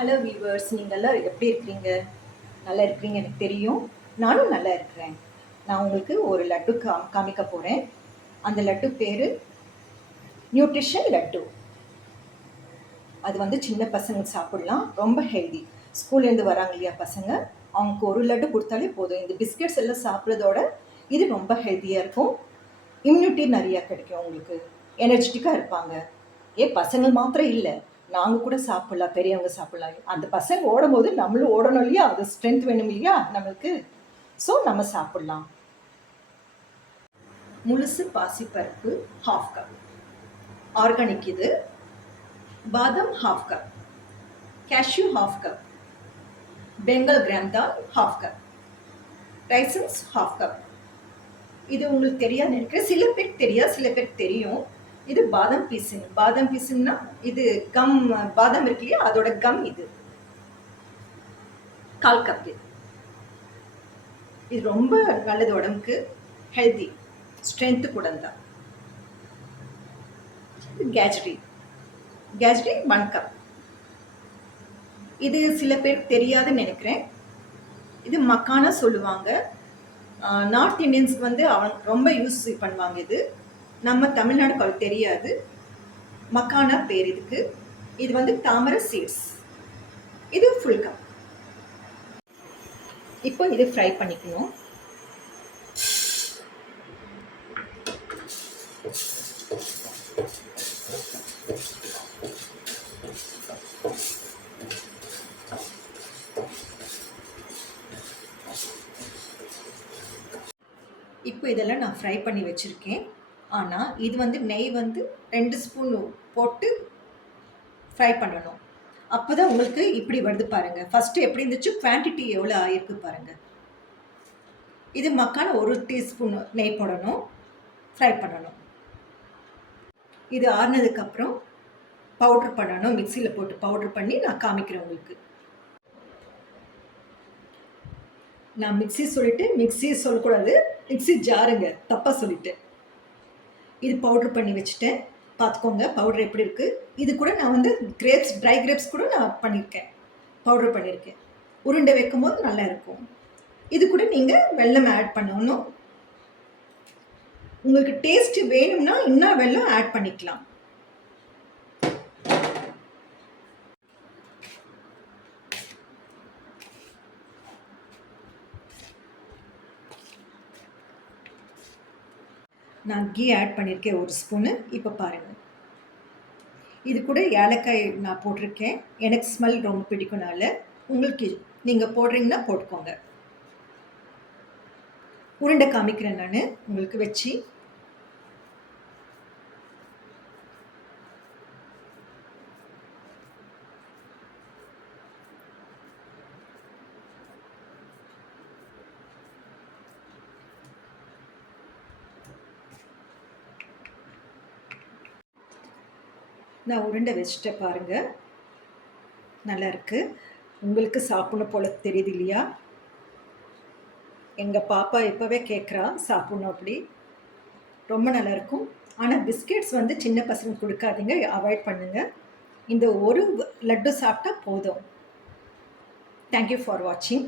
Hello viewers, நீங்கள்லாம் எப்படி இருக்கிறீங்க? நல்லா இருக்கிறீங்க எனக்கு தெரியும். நானும் நல்லா இருக்கிறேன். நான் உங்களுக்கு ஒரு லட்டு காமிக்க போகிறேன். அந்த லட்டு பேர் நியூட்ரிஷன் லட்டு. அது வந்து சின்ன பசங்க சாப்பிடலாம், ரொம்ப ஹெல்தி. ஸ்கூல்லேருந்து வராங்க இல்லையா பசங்க, அவங்களுக்கு ஒரு லட்டு கொடுத்தாலே போதும். இந்த பிஸ்கெட்ஸ் எல்லாம் சாப்பிட்றதோட இது ரொம்ப ஹெல்த்தியாக இருக்கும். இம்யூனிட்டி நிறையா கிடைக்கும் உங்களுக்கு. எனர்ஜெட்டிக்காக இருப்பாங்க. பசங்க மாத்திரம் இல்லை, நாங்கள் கூட சாப்பிட்லாம், பெரியவங்க சாப்பிட்லாம். அந்த பசங்க ஓடும் போது நம்மளும் ஓடணும் இல்லையா, அது ஸ்ட்ரென்த் வேணும் இல்லையா நம்மளுக்கு. ஸோ நம்ம சாப்பிட்லாம். முழுசு பாசிப்பருப்பு 1/2 கப், ஆர்கானிக் இது. பாதாம் 1/2 cup, cashew 1/2 cup, Bengal gram dal 1/2 cup, raisins 1/2 cup. இது உங்களுக்கு தெரியாது நினைக்கிறேன், சில பேருக்கு தெரியாது, சில பேருக்கு தெரியும். இது பாதாம் பீஸுங்க. பாதாம் பீஸுன்னா இது கம், பாதாம் இருக்கு இல்லையா, அதோட கம் இது. 1/4 கப். இது ரொம்ப நல்லது உடம்புக்கு, ஹெல்தி, ஸ்ட்ரென்த்து கூட தான். கேஜரி 1 கப். இது சில பேருக்கு தெரியாதுன்னு நினைக்கிறேன். இது மக்கானா சொல்லுவாங்க. நார்த் இந்தியன்ஸ்க்கு வந்து ரொம்ப யூஸ் பண்ணுவாங்க. இது நம்ம தமிழ்நாடுக்கு அவளுக்கு தெரியாது. மக்கானா பேர் இதுக்கு. இது வந்து தாமரை சீட்ஸ். இது ஃபுல் கப். இப்போ இது ஃப்ரை பண்ணிக்கணும். இப்போ இதெல்லாம் நான் ஃப்ரை பண்ணி வச்சுருக்கேன். ஆனால் இது வந்து நெய் வந்து 2 ஸ்பூன் போட்டு ஃப்ரை பண்ணணும். அப்போ தான் உங்களுக்கு இப்படி வருது பாருங்கள். ஃபஸ்ட்டு எப்படி இருந்துச்சு, குவான்டிட்டி எவ்வளோ ஆகிருக்கு பாருங்கள். இது மக்கான 1 டீஸ்பூன் நெய் போடணும், ஃப்ரை பண்ணணும். இது ஆறுனதுக்கப்புறம் பவுட்ரு பண்ணணும். மிக்சியில் போட்டு பவுட்ரு பண்ணி நான் காமிக்கிறேன் உங்களுக்கு. நான் மிக்சி சொல்லிட்டு மிக்சி சொல்லக்கூடாது, மிக்சி ஜாருங்க, தப்பாக சொல்லிட்டேன். இது பவுட்ரு பண்ணி வச்சுட்டேன். பார்த்துக்கோங்க பவுட்ரு எப்படி இருக்குது. இது கூட நான் வந்து கிரேப்ஸ், ட்ரை கிரேப்ஸ் கூட நான் பண்ணியிருக்கேன், பவுட்ரு பண்ணியிருக்கேன். உருண்டை வைக்கும் போது நல்லா இருக்கும். இது கூட நீங்கள் வெல்லம் ஆட் பண்ணணும். உங்களுக்கு டேஸ்ட்டு வேணும்னா இன்னும் வெல்லம் ஆட் பண்ணிக்கலாம். நான் கீ ஆட் பண்ணியிருக்கேன் 1 ஸ்பூனு. இப்போ பாருங்கள், இது கூட ஏலக்காய் நான் போட்டிருக்கேன். எனக்கு ஸ்மெல் ரொம்ப பிடிக்கும்னால. உங்களுக்கு நீங்கள் போடுறீங்கன்னா போட்டுக்கோங்க. உருண்டை காமிக்கிறேன் நான் உங்களுக்கு வச்சு. நான் உருண்டை வச்சுட்டேன் பாருங்கள், நல்லா இருக்குது. உங்களுக்கு சாப்பிடணும் போல தெரியுது இல்லையா? எங்கள் பாப்பா இப்போவே கேட்குறா சாப்பிட்ணும் அப்படி. ரொம்ப நல்லாயிருக்கும். ஆனால் பிஸ்கெட்ஸ் வந்து சின்ன பசங்க கொடுக்காதீங்க, அவாய்ட் பண்ணுங்கள். இந்த ஒரு லட்டு சாப்பிட்டா போதும். தேங்க்யூ ஃபார் வாட்சிங்.